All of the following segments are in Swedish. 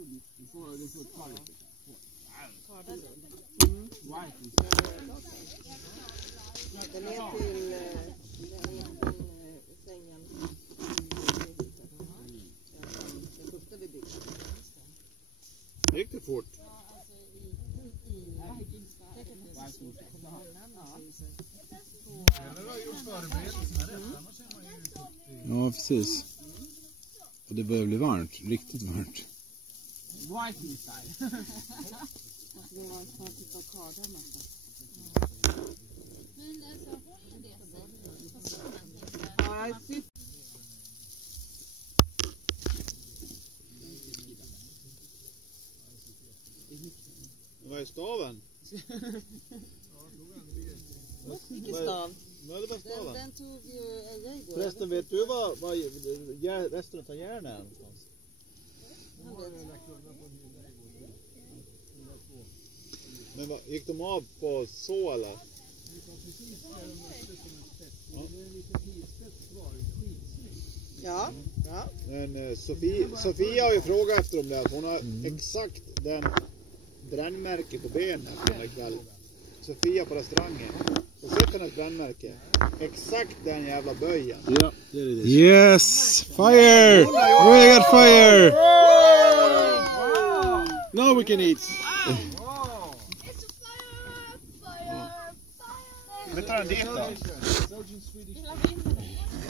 Du får ta lite. Den är till sängen. Den första vi byggde. Gick det fort? Ja, precis. Och det börjar bli varmt, riktigt varmt. Viking style. Det var snart typ av kardan också. Ja, jag syftar. Vad är staven? Vilken stav? Vad är det bara staven? Den tog ju Eja igår. Förresten, vet du vad resten av järnen är någonstans? Men vad, gick de av på så eller? Ja. Ja. Men Sofia har ju frågat efter dem där. Hon har exakt den brännmärke på benen den kväll. Sofia på restaurangen. Och sett hennes brännmärke. Exakt den jävla böjen. Ja, det är det. Yes! Fire! We got fire! Now we can eat. Flyttar den dit då?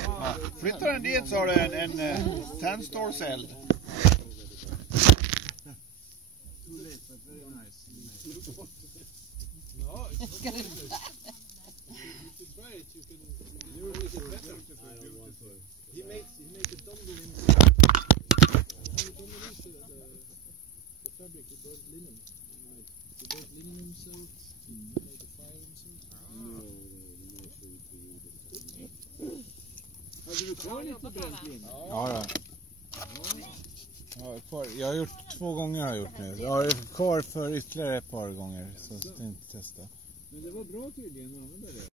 Ja, flyttar den dit så har du en tändstålseld. He makes a dongle in the fabric. He bought linen. He bought linen himself. He made a fire himself. Hade du kvar lite brännvin? Ja. Jag har gjort 2 gånger har jag gjort nu. Jag har kvar för ytterligare ett par gånger så jag tänkte testa. Men det var bra tydligen att använda det.